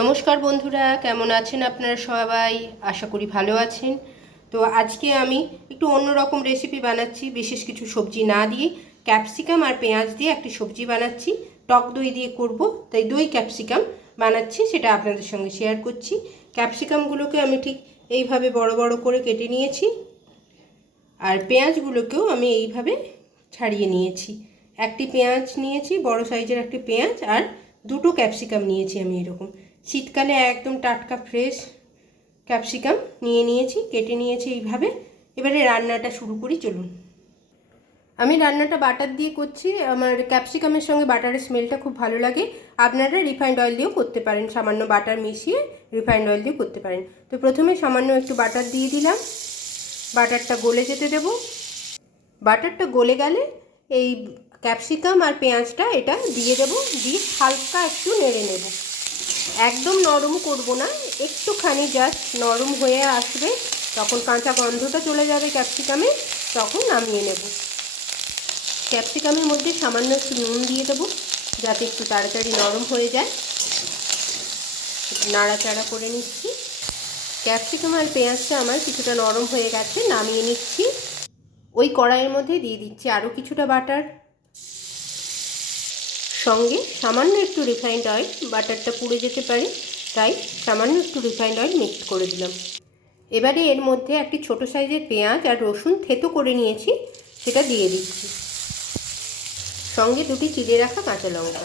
নমস্কার বন্ধুরা, কেমন আছেন আপনারা সবাই? আশা করি ভালো আছেন। তো আজকে আমি একটু অন্যরকম রেসিপি বানাচ্ছি, বিশেষ কিছু সবজি না দিয়ে। ক্যাপসিকাম আর পেঁয়াজ দিয়ে একটি সবজি বানাচ্ছি। টক দই দিয়ে করব, তাই দই ক্যাপসিকাম বানাচ্ছি, সেটা আপনাদের সঙ্গে শেয়ার করছি। ক্যাপসিকামগুলোকে আমি ঠিক এইভাবে বড় বড় করে কেটে নিয়েছি। আর পেঁয়াজগুলোকেও আমি এইভাবে ছাড়িয়ে নিয়েছি। একটি পেঁয়াজ নিয়েছি, বড় সাইজের একটি পেঁয়াজ, আর দুটো ক্যাপসিকাম নিয়েছি আমি এরকম। শীতকালে একদম টাটকা ফ্রেশ ক্যাপসিকাম নিয়ে নিয়েছি, কেটে নিয়েছি এইভাবে। এবারে রান্নাটা শুরু করি, চলুন। আমি রান্নাটা বাটার দিয়ে করছি। আমার ক্যাপসিকামের সঙ্গে বাটারের স্মেলটা খুব ভালো লাগে। আপনারা রিফাইন্ড অয়েল দিয়েও করতে পারেন। সামান্য বাটার মিশিয়ে রিফাইন্ড অয়েল দিয়ে করতে পারেন। তো প্রথমে সামান্য একটু বাটার দিয়ে দিলাম। বাটারটা গলে যেতে দেব। বাটারটা গলে গেলে এই ক্যাপসিকাম আর পেঁয়াজটা এটা দিয়ে দেব। দিয়ে হালকা একটু নেড়ে নেব। একদম নরম করব না, একটুখানি জাস্ট নরম হয়ে আসবে তখন কাঁচা গন্ধটা চলে যাবে ক্যাপসিকামে তখন নামিয়ে নেব। ক্যাপসিকামের মধ্যে সামান্য একটু নুন দিয়ে দেবো, যাতে একটু তাড়াতাড়ি নরম হয়ে যায়। নাড়াচাড়া করে নিচ্ছি। ক্যাপসিকাম আর পেঁয়াজটা আমার কিছুটা নরম হয়ে গেছে, নামিয়ে নিচ্ছি। ওই কড়াইয়ের মধ্যে দিয়ে দিচ্ছি আরও কিছুটা বাটার সঙ্গে সামান্য একটু রিফাইন্ড অয়েল বাটারটা পুড়ে যেতে পারে, তাই সামান্য একটু রিফাইন্ড অয়েল মিক্স করে দিলাম। এবারে এর মধ্যে একটি ছোট সাইজের পেঁয়াজ আর রসুন থেতো করে নিয়েছি, সেটা দিয়ে দিচ্ছি। সঙ্গে দুটি চিড়ে রাখা কাঁচা লঙ্কা।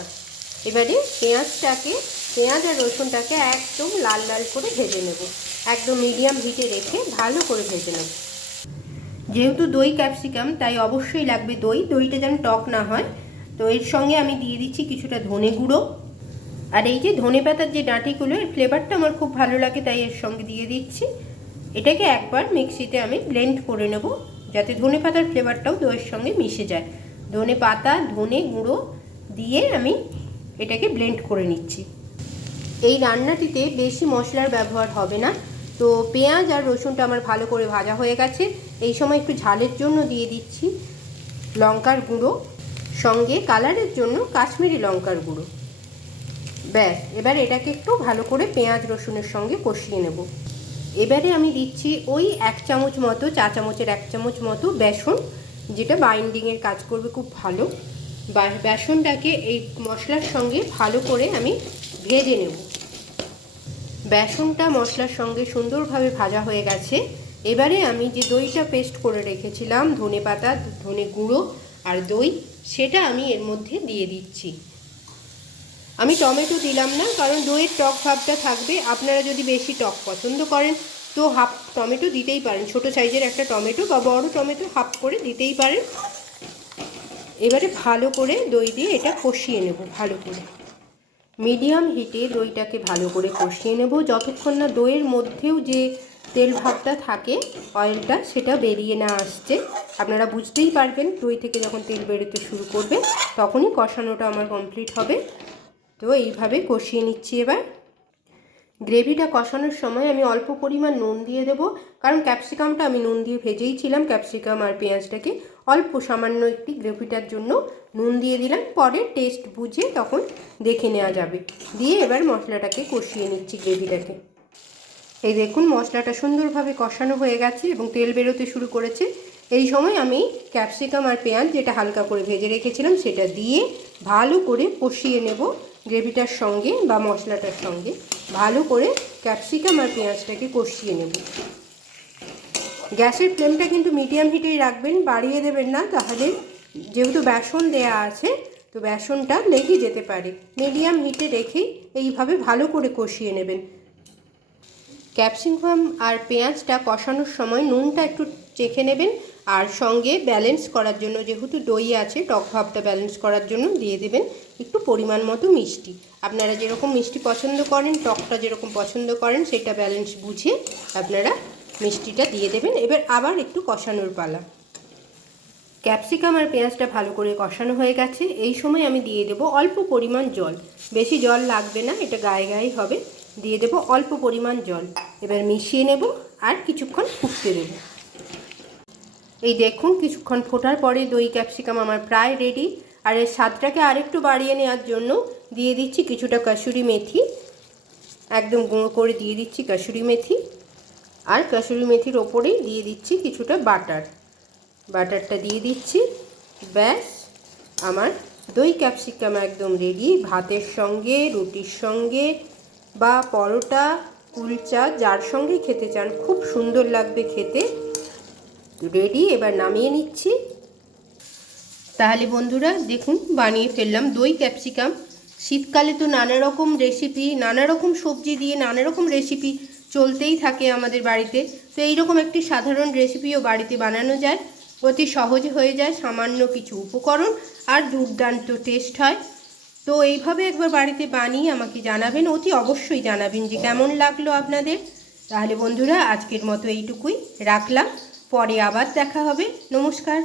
এবারে পেঁয়াজটাকে, পেঁয়াজ আর রসুনটাকে একদম লাল লাল করে ভেজে নেব। একদম মিডিয়াম হিটে রেখে ভালো করে ভেজে নেব। যেহেতু দই ক্যাপসিকাম তাই অবশ্যই লাগবে দই। দইটা যেন টক না হয় তো এর সঙ্গে আমি দিয়ে দিচ্ছি কিছুটা ধনে গুঁড়ো। আর এই যে ধনে পাতার যে ডাঁটিগুলো, এর ফ্লেভারটা আমার খুব ভালো লাগে, তাই এর সঙ্গে দিয়ে দিচ্ছি। এটাকে একবার মিক্সিতে আমি ব্লেন্ড করে নেব, যাতে ধনে পাতার ফ্লেভারটাও দইয়ের সঙ্গে মিশে যায়। ধনে পাতা, ধনে গুঁড়ো দিয়ে আমি এটাকে ব্লেন্ড করে নিচ্ছি। এই রান্নাটিতে বেশি মশলার ব্যবহার হবে না। তো পেঁয়াজ আর রসুনটা আমার ভালো করে ভাজা হয়ে গেছে। এই সময় একটু ঝালের জন্য দিয়ে দিচ্ছি লঙ্কার গুঁড়ো। সঙ্গে কালারের জন্য কাশ্মীরি লঙ্কার গুঁড়ো। ব্যাস, এবার এটাকে একটু ভালো করে পেঁয়াজ রসুনের সঙ্গে কষিয়ে নেব। এবারে আমি দিচ্ছি ওই এক চামচ মতো, চা চামচের এক চামচ মতো বেসন, যেটা বাইন্ডিংয়ের কাজ করবে খুব ভালো। বেসনটাকে এই মশলার সঙ্গে ভালো করে আমি ভেজে নেব। বেসনটা মশলার সঙ্গে সুন্দরভাবে ভাজা হয়ে গেছে। এবারে আমি যে দইটা পেস্ট করে রেখেছিলাম ধনে পাতা ধনে গুঁড়ো আর দই সেটা আমি এর মধ্যে দিয়ে দিচ্ছি। আমি টমেটো দিলাম না, কারণ দইয়ের টক ভাবটা থাকবে। আপনারা যদি বেশি টক পছন্দ করেন, তো হাফ টমেটো দিতেই পারেন। ছোট সাইজের একটা টমেটো বা বড় টমেটো হাফ করে দিতেই পারেন। এবারে ভালো করে দই দিয়ে এটা কষিয়ে নেব, ভালো করে। মিডিয়াম হিটে দইটাকে ভালো করে কষিয়ে নেব। যতক্ষণ না দইয়ের মধ্যেও যে তেল ভাবটা থাকে অয়েলটা সেটা বেরিয়ে না আসছে। আপনারা বুঝতেই পারবেন, দই থেকে যখন তেল বেরোতে শুরু করবে, তখনই কষানোটা আমার কমপ্লিট হবে। তো এইভাবে কষিয়ে নিচ্ছি এবার। গ্রেভিটা কষানোর সময় আমি অল্প পরিমাণ নুন দিয়ে দেবো, কারণ ক্যাপসিকামটা আমি নুন দিয়ে ভেজেই ছিলাম, ক্যাপসিকাম আর পেঁয়াজটাকে অল্প সামান্য একটি গ্রেভিটার জন্য নুন দিয়ে দিলাম। পরে টেস্ট বুঝে তখন দেখে নেওয়া যাবে। দিয়ে এবার মশলাটাকে কষিয়ে নিচ্ছি গ্রেভিটাকে। এই দেখুন, মশলাটা সুন্দরভাবে কষানো হয়ে গেছে এবং তেল বেরোতে শুরু করেছে। এই সময় আমি ক্যাপসিকাম আর পেঁয়াজ যেটা হালকা করে ভেজে রেখেছিলাম সেটা দিয়ে ভালো করে কষিয়ে নেব গ্রেভিটার সঙ্গে বা মশলাটার সঙ্গে। ভালো করে ক্যাপসিকাম আর পেঁয়াজটাকে কষিয়ে নেব। গ্যাসের ফ্লেমটা কিন্তু মিডিয়াম হিটেই রাখবেন, বাড়িয়ে দেবেন না। তাহলে যেহেতু বেসন দেয়া আছে, তো বেসনটা লেগে যেতে পারে। মিডিয়াম হিটে রেখেই এইভাবে ভালো করে কষিয়ে নেবেন। ক্যাপসিকাম আর পেঁয়াজটা কষানোর সময় নুনটা একটু চেখে নেবেন আর সঙ্গে ব্যালেন্স করার জন্য যেহেতু দই আছে, টক ভাবটা ব্যালেন্স করার জন্য দিয়ে দেবেন একটু পরিমাণ মতো মিষ্টি। আপনারা যেরকম মিষ্টি পছন্দ করেন, টকটা যেরকম পছন্দ করেন, সেটা ব্যালেন্স বুঝে আপনারা মিষ্টিটা দিয়ে দেবেন। এবার আবার একটু কষানোর পালা। ক্যাপসিকাম আর পেঁয়াজটা ভালো করে কষানো হয়ে গেছে। এই সময় আমি দিয়ে দেব অল্প পরিমাণ জল। বেশি জল লাগবে না, এটা গায়ে গায়ে হবে। দিয়ে দেব অল্প পরিমাণ জল। এবার মিশিয়ে নেব আর কিছুক্ষণ ফুটতে দেব। এই দেখুন কিছুক্ষণ ফোটার পরে দই ক্যাপসিকাম আমার প্রায় রেডি আর এর স্বাদটাকে আরেকটু বাড়িয়ে নেওয়ার জন্য দিয়ে দিচ্ছি কিছুটা কাসুরি মেথি। একদম গুঁড়ো করে দিয়ে দিচ্ছি কাসুরি মেথি। আর কাসুরি মেথির ওপরেই দিয়ে দিচ্ছি কিছুটা বাটার। বাটারটা দিয়ে দিচ্ছি। ব্যাস, আমার দই ক্যাপসিকাম একদম রেডি ভাতের সঙ্গে, রুটির সঙ্গে বা পরোটা, কুলচা, যার সঙ্গে খেতে চান, খুব সুন্দর লাগবে খেতে। রেডি, এবার নামিয়ে নিচ্ছি। তাহলে বন্ধুরা, দেখুন, বানিয়ে ফেললাম দই, ক্যাপসিকাম। শীতকালে তো নানা রকম রেসিপি নানা রকম সবজি দিয়ে নানা রকম রেসিপি চলতেই থাকে আমাদের বাড়িতে। তো এইরকম একটি সাধারণ রেসিপিও বাড়িতে বানানো যায়। অতি সহজ হয়ে যায়, সামান্য কিছু উপকরণ আর দুর্দান্ত টেস্ট হয়। তো এইভাবে একবার বাড়িতে বানিয়ে আমাকে জানাবেন, অতি অবশ্যই জানাবেন যে কেমন লাগল আপনাদের। তাহলে বন্ধুরা, আজকের মতো এইটুকুই। রাখলাম। পরে আবার দেখা হবে। নমস্কার।